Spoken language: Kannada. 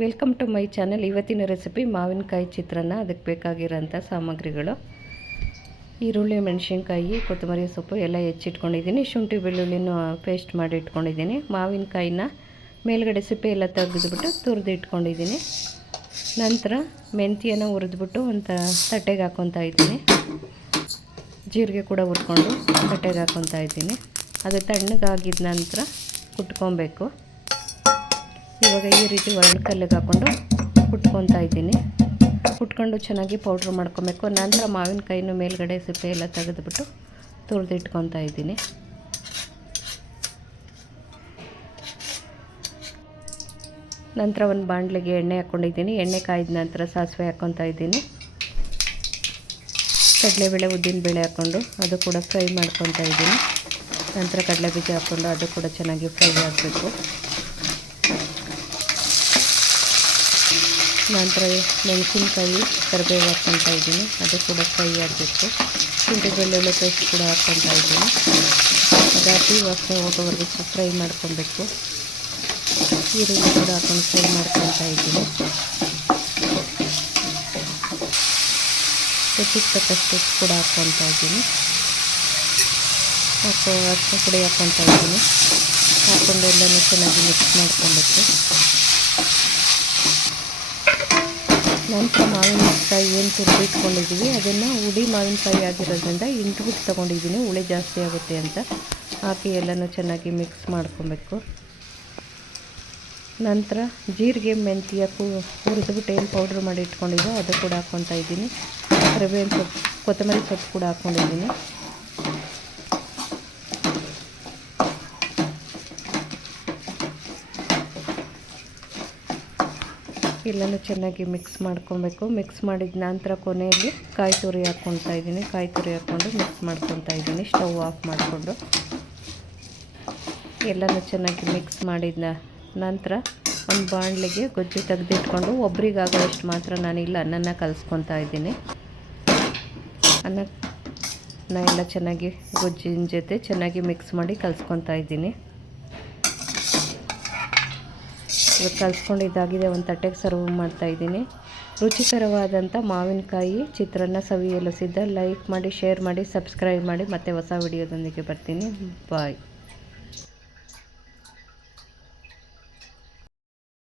Welcome to my channel. ಇವತ್ತಿನ ರೆಸಿಪಿ ಮಾವಿನಕಾಯಿ ಚಿತ್ರಾನ್ನ, ಅದಕ್ಕೆ ಬೇಕಾಗಿರೋಂಥ ಸಾಮಗ್ರಿಗಳು. ಈರುಳ್ಳಿ, ಮೆಣಸಿನ್ಕಾಯಿ, ಕೊತ್ತಂಬರಿ ಸೊಪ್ಪು ಎಲ್ಲ ಹೆಚ್ಚಿಟ್ಕೊಂಡಿದ್ದೀನಿ. ಶುಂಠಿ, ಬೆಳ್ಳುಳ್ಳಿನೂ ಪೇಸ್ಟ್ ಮಾಡಿ ಇಟ್ಕೊಂಡಿದ್ದೀನಿ. ಮಾವಿನಕಾಯಿನ ಮೇಲ್ಗಡೆ ಸಿಪ್ಪೆ ಎಲ್ಲ ತೆಗೆದುಬಿಟ್ಟು ತುರಿದು ಇಟ್ಕೊಂಡಿದ್ದೀನಿ. ನಂತರ ಮೆಂತ್ಯನ ಹುರಿದ್ಬಿಟ್ಟು ಒಂದು ತಟ್ಟೆಗೆ ಹಾಕ್ಕೊತಾ ಇದ್ದೀನಿ. ಜೀರಿಗೆ ಕೂಡ ಹುರ್ಕೊಂಡು ತಟ್ಟೆಗೆ ಹಾಕ್ಕೊತಾ ಇದ್ದೀನಿ. ಅದು ತಣ್ಣಗಾಗಿದ ನಂತರ ಕುಟ್ಕೊಬೇಕು. ಇವಾಗ ಈ ರೀತಿ ಒಣ ಕಲ್ಲಿಗೆ ಹಾಕ್ಕೊಂಡು ಕುಟ್ಕೊತಾ ಇದ್ದೀನಿ. ಕುಟ್ಕೊಂಡು ಚೆನ್ನಾಗಿ ಪೌಡ್ರ್ ಮಾಡ್ಕೊಬೇಕು. ನಂತರ ಮಾವಿನಕಾಯಿನ ಮೇಲ್ಗಡೆ ಸಿಪ್ಪೆ ಎಲ್ಲ ತೆಗೆದುಬಿಟ್ಟು ತುರಿದು ಇಟ್ಕೊತಾ ಇದ್ದೀನಿ. ನಂತರ ಒಂದು ಬಾಣಲೆಗೆ ಎಣ್ಣೆ ಹಾಕ್ಕೊಂಡಿದ್ದೀನಿ ಎಣ್ಣೆ ಕಾಯ್ದ ನಂತರ ಸಾಸಿವೆ ಹಾಕ್ಕೊತಾ ಇದ್ದೀನಿ. ಕಡಲೆಬೇಳೆ, ಉದ್ದಿನಬೇಳೆ ಹಾಕ್ಕೊಂಡು ಅದು ಕೂಡ ಫ್ರೈ ಮಾಡ್ಕೊತಾ ಇದ್ದೀನಿ. ನಂತರ ಕಡಲೆ ಬೀಜ ಹಾಕ್ಕೊಂಡು ಅದು ಕೂಡ ಚೆನ್ನಾಗಿ ಫ್ರೈ ಆಗಬೇಕು. ನಂತರ ಮೆಣಸಿನಕಾಯಿ ಕರಿಬೇವು ಹಾಕ್ಕೊತಾ ಇದ್ದೀನಿ. ಅದು ಕೂಡ ಫ್ರೈ ಆಗಬೇಕು ಶುಂಠಿ ಬೆಳ್ಳುಳ್ಳಿ ಪೇಸ್ಟ್ ಕೂಡ ಹಾಕ್ಕೊತಾ ಇದ್ದೀನಿ. ಅದಾಕಿ ವಾಸನೆ ಹೋಗೋವರೆಗೂ ಫ್ರೈ ಮಾಡ್ಕೊಬೇಕು. ಈರುಳ್ಳಿ ಕೂಡ ಹಾಕೊಂಡು ಫ್ರೈ ಮಾಡ್ಕೊತಾ ಇದ್ದೀನಿ. ರುಚಿಗೆ ತಕ್ಕಷ್ಟು ಕೂಡ ಹಾಕ್ಕೊತಾ ಇದ್ದೀನಿ. ಹಾಕೋ ಅರಿಶಿನ ಪುಡಿ ಹಾಕ್ಕೊತಾ ಇದ್ದೀನಿ. ಹಾಕ್ಕೊಂಡು ಎಲ್ಲನೂ ಚೆನ್ನಾಗಿ ಮಿಕ್ಸ್ ಮಾಡ್ಕೊಬೇಕು. ನಂತರ ಮಾವಿನಕಾಯಿ ಏನು ತುರಿದಿಟ್ಕೊಂಡಿದ್ದೀವಿ ಅದನ್ನು ಹುಳಿ ಮಾವಿನಕಾಯಿ ಆಗಿರೋದ್ರಿಂದ ಇಂಟ್ಬಿಟ್ಟು ತೊಗೊಂಡಿದ್ದೀನಿ, ಹುಳಿ ಜಾಸ್ತಿ ಆಗುತ್ತೆ ಅಂತ. ಹಾಕಿ ಎಲ್ಲನೂ ಚೆನ್ನಾಗಿ ಮಿಕ್ಸ್ ಮಾಡ್ಕೊಬೇಕು. ನಂತರ ಜೀರಿಗೆ, ಮೆಂತ್ಯ ಹುರಿದ್ಬಿಟ್ಟು ಏನು ಪೌಡ್ರ್ ಮಾಡಿ ಇಟ್ಕೊಂಡಿದ್ದೋ, ಅದು ಕೂಡ ಹಾಕ್ಕೊತಾ ಇದ್ದೀನಿ. ಕರಿಬೇವಿನ ಸೊಪ್ಪು, ಕೊತ್ತಂಬರಿ ಸೊಪ್ಪು ಕೂಡ ಹಾಕ್ಕೊಂಡಿದ್ದೀನಿ ಎಲ್ಲನೂ ಚೆನ್ನಾಗಿ ಮಿಕ್ಸ್ ಮಾಡ್ಕೊಬೇಕು. ಮಿಕ್ಸ್ ಮಾಡಿದ ನಂತರ ಕೊನೆಯಲ್ಲಿ ಕಾಯಿ ತುರಿ ಹಾಕ್ಕೊತಾ ಇದ್ದೀನಿ. ಕಾಯಿ ತುರಿ ಹಾಕ್ಕೊಂಡು ಮಿಕ್ಸ್ ಮಾಡ್ಕೊತಾ ಇದ್ದೀನಿ. ಸ್ಟವ್ ಆಫ್ ಮಾಡಿಕೊಂಡು. ಎಲ್ಲನೂ ಚೆನ್ನಾಗಿ ಮಿಕ್ಸ್ ಮಾಡಿದ ನಂತರ ಒಂದು ಬಾಣಲೆಗೆ ಗೊಜ್ಜು ತೆಗೆದಿಟ್ಕೊಂಡು ಒಬ್ರಿಗಾಗೋಷ್ಟು ಮಾತ್ರ ನಾನಿಲ್ಲ ಅನ್ನನ ಕಲಿಸ್ಕೊತಾ ಇದ್ದೀನಿ. ಅನ್ನ ಎಲ್ಲ ಚೆನ್ನಾಗಿ ಗೊಜ್ಜಿನ ಜೊತೆ ಚೆನ್ನಾಗಿ ಮಿಕ್ಸ್ ಮಾಡಿ ಕಲಿಸ್ಕೊತಾ ಇದ್ದೀನಿ ಇವಾಗ ಕಲಿಸ್ಕೊಂಡಿದ್ದಾಗಿದೆ, ಒಂದು ತಟ್ಟೆಗೆ ಸರ್ವ್ ಮಾಡ್ತಾಯಿದ್ದೀನಿ ರುಚಿಕರವಾದಂಥ ಮಾವಿನಕಾಯಿ ಚಿತ್ರಾನ್ನ ಸವಿಯಲು ಸಿದ್ಧ. ಲೈಕ್ ಮಾಡಿ ಶೇರ್ ಮಾಡಿ ಸಬ್ಸ್ಕ್ರೈಬ್ ಮಾಡಿ. ಮತ್ತೆ ಹೊಸ ವಿಡಿಯೋದೊಂದಿಗೆ ಬರ್ತೀನಿ. ಬಾಯ್